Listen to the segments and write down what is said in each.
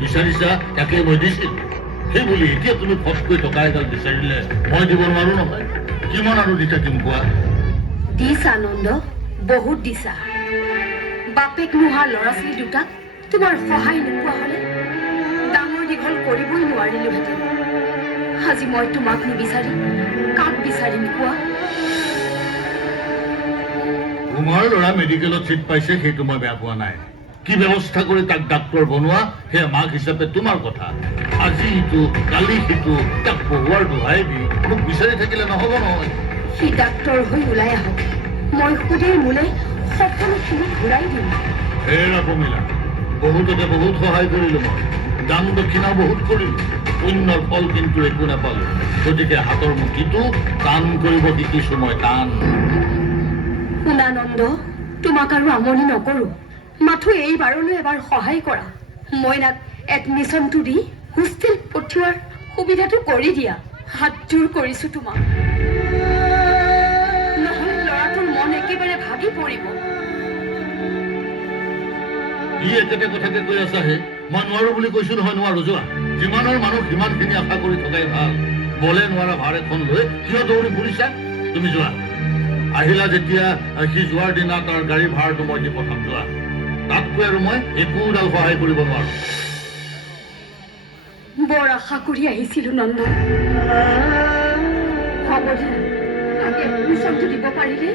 বিচাৰিছা তাকে মই দিছিলোঁ সেই বুলি এতিয়া তুমি ফটকৈ টকা এডাল বিচাৰিলে মই দিব নোৱাৰো নহয় কিমান আৰু দি থাকিম কোৱা দিছা আনন্দ বহুত দিছা বাপেক নোহোৱা ল'ৰা ছোৱালী দুটাক তোমাৰ সহায় নোপোৱা হলে ডাঙৰ দীঘল কৰিবই নোৱাৰিলোহেঁতেন আজি মই তোমাক নিবিচাৰি কাক বিচাৰিম কোৱা তোমাৰ ল'ৰা মেডিকেলত চিট পাইছে সেইটো মই বেয়া পোৱা নাই কি ব্যৱস্থা কৰি তাক ডাক্তৰ বনোৱা সেয়া মাক হিচাপে তোমাৰ কথা আজি ইটো কালি সিটো তাক পঢ়োৱাৰ দোহাই দি মোক বিচাৰি থাকিলে নহ'ব নহয় সি ডাক্তৰ হৈ ওলাই আহক মই সুধেই মোলে সকলোখিনি ঘূৰাই দিম এৰা পমিলা বহুততে বহুত সহায় কৰিলো মই দান দক্ষিণা বহুত কৰিলো পুণ্যৰ ফল কিন্তু একো নাপালো গতিকে হাতৰ মুঠিটো টান কৰিব শিকিছো মই টান শুনানন্দ তোমাক আৰু আমনি নকৰো মাথো এইবাৰলৈ এবাৰ সহায় কৰা মইনাক এডমিশ্যনটো দি হোষ্টেল পঠিওৱাৰ সুবিধাটো কৰি দিয়া হাত জোৰ কৰিছো তোমাক নহলে ল'ৰাটোৰ মন একেবাৰে ভাগি পৰিব ই একেটা কথাকে কৈ আছাহে মই নোৱাৰো বুলি কৈছো নহয় নোৱাৰো যোৱা যিমানৰ মানুহ সিমানখিনি আশা কৰি থকাই ভাল বলে নোৱাৰা ভাৰ এখন লৈ কিয় দৌৰি ফুৰিছা তুমি যোৱা আহিলা যেতিয়া সি যোৱাৰ দিনা তাৰ গাড়ী ভাড়াটো মই দি পঠাম যোৱা তাতকৈ আৰু মই একোডাল সহায় কৰিব নোৱাৰো বৰ আশা কৰি আহিছিলো নন্দ হ'ব দিয়া তাক এডমিশ্যনটো দিব পাৰিলে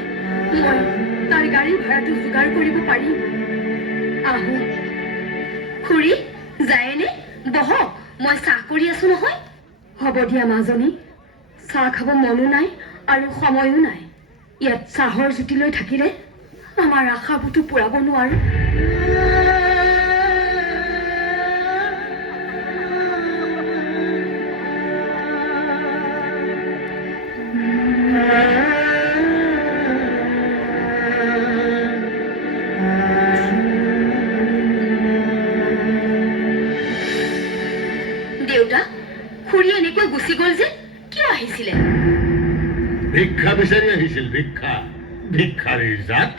মই তাৰ গাড়ী ভাড়াটো যোগাৰ কৰিব পাৰিম আহো খুৰী যায়নে বহক মই চাহ কৰি আছো নহয় হ'ব দিয়া মাজনী চাহ খাব মনো নাই আৰু সময়ো নাই ইয়াত চাহৰ জুতি লৈ থাকিলে আমাৰ আশাবোৰতো পূৰাব নোৱাৰো দেউতা খুৰী এনেকৈ গুচি গ'ল যে কিয় আহিছিলে ভিক্ষা বিচাৰি আহিছিল ভিক্ষা ভিক্ষাৰীৰ জাত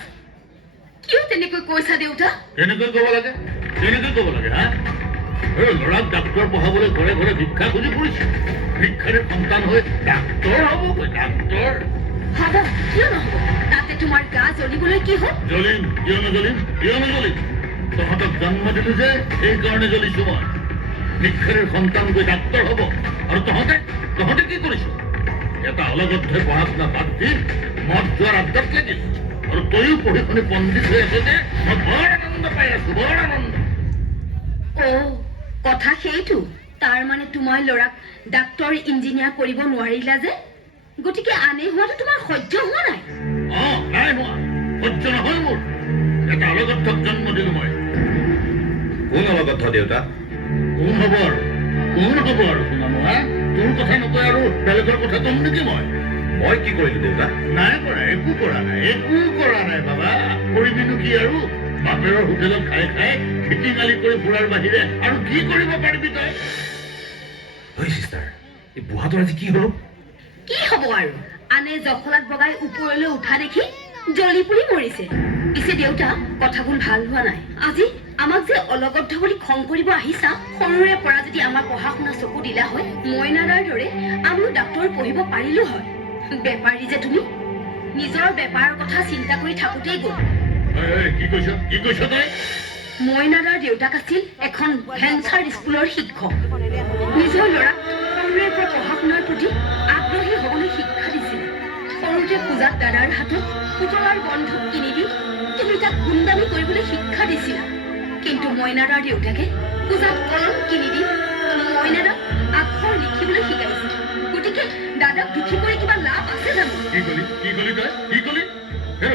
কিয় তেনেকৈ কৈছা দেউতা কেনেকৈ ক'ব লাগে হা ল'ৰাক ডাক্তৰ পঢ়াবলৈ ঘৰে ঘৰে ভিক্ষা খুজি ফুৰিছে ভিক্ষাৰীৰ সন্তান হৈ ডাক্তৰ হ'বগৈ ডাক্তৰ হ'ব কিয় নহ'ব তাতে তোমাৰ গা জ্বলিবলৈ কি হ'ল জ্বলিম কিয় নজ্বলিম তহঁতক জন্ম দিলো যে এইকাৰণে জ্বলিছো মই ভিক্ষাৰীৰ সন্তান গৈ ডাক্তৰ হ'ব আৰু তহঁতে কি কৰিছ এটা অলগধ্যে পঢ়া শুনা বাদ দি মদ যোৱাৰ আড্ডাত লাগিল আৰু তয়ো পঢ়ি শুনি পণ্ডিত হৈ আছে যে মই বৰ আনন্দ পাই আছো বৰ আনন্দ কথা সেইটো তাৰ মানে তোমাৰ ল'ৰাক ডাক্তৰ ইঞ্জিনিয়াৰ কৰিব নোৱাৰিলা যে গতিকে আনে হোৱাটো তোমাৰ সহ্য হোৱা নাই নাই হোৱা সহ্য নহয় মোৰ এটা অলগধ্যক জন্ম দিলো মই কোন অলগধ্য দেউতা কোন হ'ব আৰু শুনানো হা তোৰ কথা নকয় আৰু বেলেগৰ কথা ক'ম নেকি মই কি কৰিলো দেউতা নাই কৰা একো কৰা নাই বাবা কৰিবিনো কি আৰু বাপেৰৰ হোটেলত খাই খেতি গালি কৰি ফুৰাৰ বাহিৰে আৰু কি কৰিব পাৰিবি তই চিষ্টাৰ এই বুঢ়াটোৰ আজি কি হলো কি হ'ব আৰু আনে জখলাত বগাই ওপৰলৈ উঠা দেখি জ্বলি পুৰি মৰিছে পিছে দেউতা কথাবোৰ ভাল হোৱা নাই আজি আমাক যে অলগদ্ধ বুলি খং কৰিব আহিছা সৰুৰে পৰা যদি আমাৰ পঢ়া শুনা চকু দিলা হয় মইনাদাৰ দৰে আমিও ডাক্তৰ পঢ়িব পাৰিলো হয় বেপাৰী যে তুমি নিজৰ বেপাৰৰ কথা চিন্তা কৰি থাকোঁতেই গ'ল কি কৈছ তই মইনাদাৰ দেউতাক আছিল এখন ভেঞ্চাৰ স্কুলৰ শিক্ষক নিজৰ ল'ৰাক সৰুৰে পৰা পঢ়া শুনাৰ প্ৰতি আগ্ৰহী হ'বলৈ শিক্ষা দিছিল সৰুতে পূজাত দাদাৰ হাতত পুতলাৰ বন্ধুক কিনি দি তুমি তাক গুণ্ডামি কৰিবলৈ শিক্ষা দিছিলা কিন্তু মইনাদাৰ দেউতাকে পূজাত কলম কিনি দি মইনাদাক আখৰ লিখিবলৈ শিকাইছিল গতিকে দাদাক দুখী কৰি কিবা লাভ আছে জানো কি কলি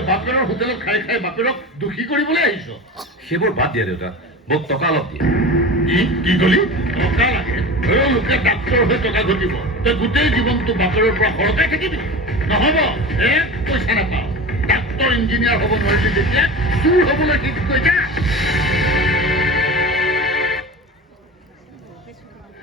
বাপেৰৰ হোটেলত খাই বাপেৰক দুখী কৰিবলৈ আহিছ সেইবোৰ বাদ দিয়া দেউতা মোক টকা অলপ দিয়ে কি কলি টকা লাগে লোকে ডাক্তৰ হৈ টকা ঘটিব তই গোটেই জীৱনটো বাপেৰৰ পৰা সৰকাই থাকিবি নহ'ব এক পইচা নাপাওঁ ডাক্তৰ ইঞ্জিনিয়াৰ হ'ব নোৱাৰিলি যেতিয়া চুৰ হ'বলৈ ঠিক কৈছা